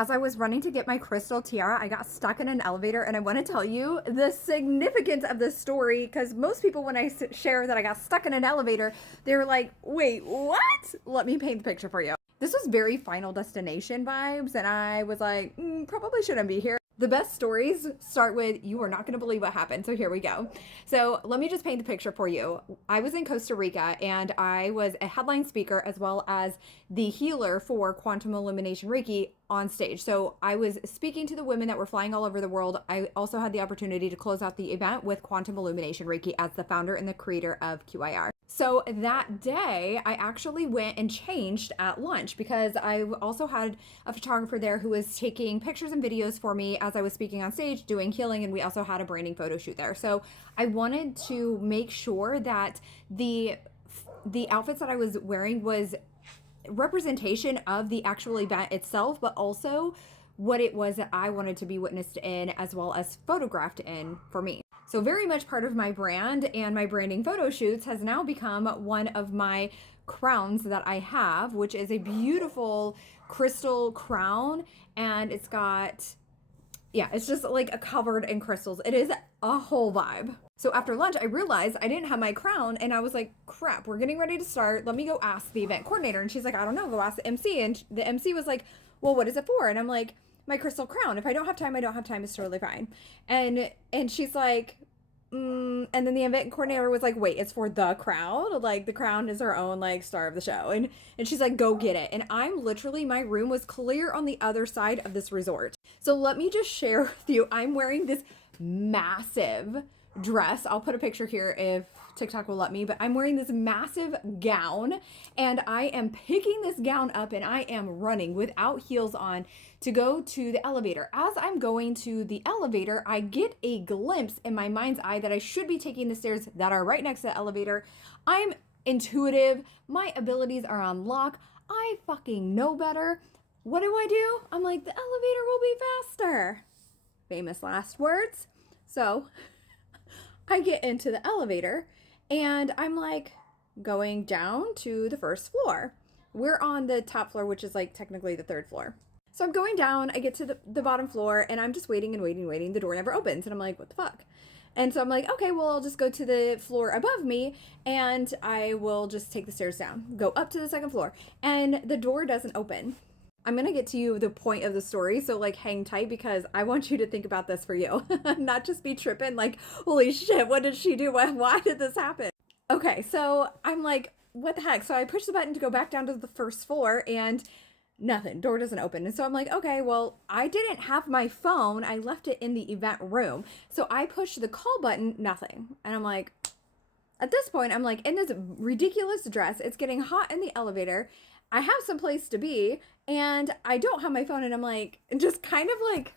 As I was running to get my crystal tiara, I got stuck in an elevator, and I want to tell you the significance of this story because most people, when I share that I got stuck in an elevator, they're like, wait, what? Let me paint the picture for you. This was very Final Destination vibes, and I was like, probably shouldn't be here. The best stories start with, you are not going to believe what happened. So here we go. So let me just paint the picture for you. I was in Costa Rica and I was a headline speaker as well as the healer for Quantum Illumination Reiki on stage. So I was speaking to the women that were flying all over the world. I also had the opportunity to close out the event with Quantum Illumination Reiki as the founder and the creator of QIR. So that day, I actually went and changed at lunch because I also had a photographer there who was taking pictures and videos for me as I was speaking on stage, doing healing, and we also had a branding photo shoot there. So I wanted to make sure that the outfits that I was wearing was representation of the actual event itself, but also what it was that I wanted to be witnessed in as well as photographed in for me. So very much part of my brand and my branding photo shoots has now become one of my crowns that I have, which is a beautiful crystal crown. And it's got, yeah, it's just like a covered in crystals. It is a whole vibe. So after lunch, I realized I didn't have my crown and I was like, crap, we're getting ready to start. Let me go ask the event coordinator. And she's like, I don't know, go ask the MC. And the MC was like, well, what is it for? And I'm like, my crystal crown. If I don't have time, I don't have time. It's totally fine. And she's like, and then the event coordinator was like, wait, it's for the crowd? Like, the crown is her own, like, star of the show. And she's like, go get it. And I'm literally, my room was clear on the other side of this resort. So let me just share with you, I'm wearing this massive dress. I'll put a picture here if TikTok will let me, but I'm wearing this massive gown and I am picking this gown up and I am running without heels on to go to the elevator. As I'm going to the elevator, I get a glimpse in my mind's eye that I should be taking the stairs that are right next to the elevator. I'm intuitive. My abilities are on lock. I fucking know better. What do? I'm like, the elevator will be faster. Famous last words. So I get into the elevator and I'm like going down to the first floor. We're on the top floor, which is like technically the third floor. So I'm going down, I get to the bottom floor and I'm just waiting and waiting. The door never opens and I'm like, what the fuck? And so I'm like, okay, well, I'll just go to the floor above me and I will just take the stairs down, go up to the second floor, and the door doesn't open. I'm going to get to you the point of the story, so like hang tight because I want you to think about this for you. Not just be tripping like, holy shit, what did she do? Why did this happen? Okay, so I'm like, what the heck? So I push the button to go back down to the first floor and nothing, door doesn't open. And so I'm like, okay, well, I didn't have my phone. I left it in the event room. So I push the call button, nothing. And I'm like, at this point, I'm like in this ridiculous dress. It's getting hot in the elevator. I have some place to be and I don't have my phone. And I'm like, just kind of like,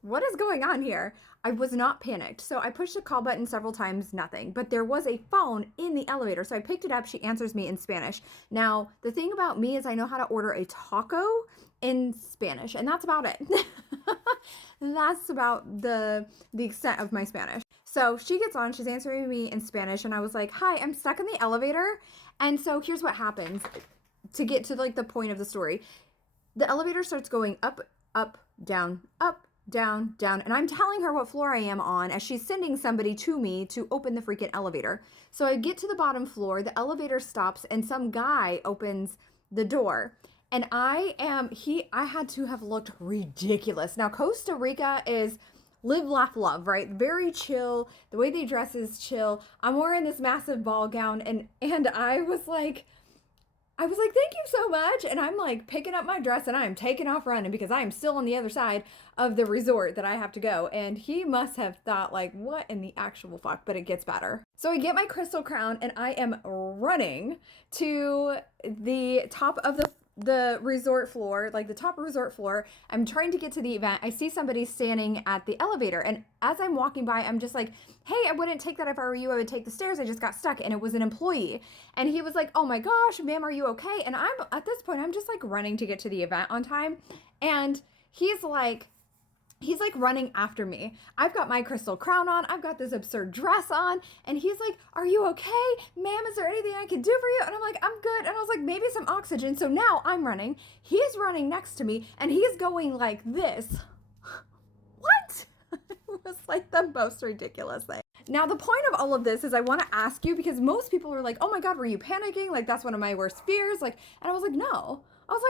what is going on here? I was not panicked. So I pushed the call button several times, nothing. But there was a phone in the elevator. So I picked it up. She answers me in Spanish. Now, the thing about me is I know how to order a taco in Spanish. And that's about it. That's about the extent of my Spanish. So she gets on. She's answering me in Spanish. And I was like, hi, I'm stuck in the elevator. And so here's what happens to get to like the point of the story. The elevator starts going up, down, down, and I'm telling her what floor I am on as she's sending somebody to me to open the freaking elevator. So I get to the bottom floor, the elevator stops, and some guy opens the door. And I had to have looked ridiculous. Now, Costa Rica is live, laugh, love, right? Very chill. The way they dress is chill. I'm wearing this massive ball gown, and I was like, thank you so much. And I'm like picking up my dress and I'm taking off running because I'm still on the other side of the resort that I have to go. And he must have thought like, what in the actual fuck? But it gets better. So I get my crystal crown and I am running to the top of the resort floor, like the top resort floor. I'm trying to get to the event. I see somebody standing at the elevator. And as I'm walking by, I'm just like, hey, I wouldn't take that if I were you. I would take the stairs. I just got stuck. And it was an employee. And he was like, oh my gosh, ma'am, are you okay? And at this point, I'm just like running to get to the event on time. And he's like, he's like running after me. I've got my crystal crown on. I've got this absurd dress on. And he's like, are you okay? Ma'am, is there anything I can do for you? And I'm like, I'm good. And I was like, maybe some oxygen. So now I'm running. He's running next to me and he's going like this. What? It was like the most ridiculous thing. Now, the point of all of this is I want to ask you, because most people are like, oh my God, were you panicking? Like, that's one of my worst fears. Like, and I was like, no. I was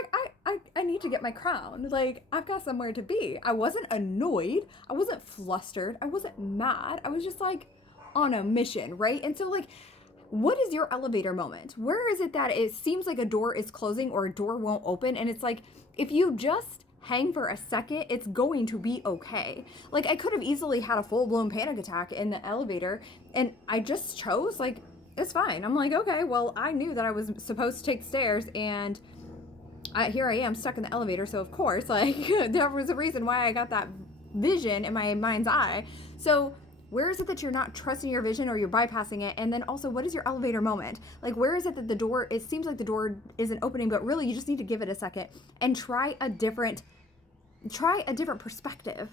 like, I need to get my crown. Like, I've got somewhere to be. I wasn't annoyed. I wasn't flustered. I wasn't mad. I was just like on a mission, right? And so, like, what is your elevator moment? Where is it that it seems like a door is closing or a door won't open? And it's like, if you just hang for a second, it's going to be okay. Like, I could have easily had a full-blown panic attack in the elevator, and I just chose, like, it's fine. I'm like, okay, well, I knew that I was supposed to take the stairs, and here I am stuck in the elevator. So of course, like, there was a reason why I got that vision in my mind's eye. So where is it that you're not trusting your vision or you're bypassing it? And then also, what is your elevator moment? Like, where is it that the door, it seems like the door isn't opening, but really you just need to give it a second and try a different perspective.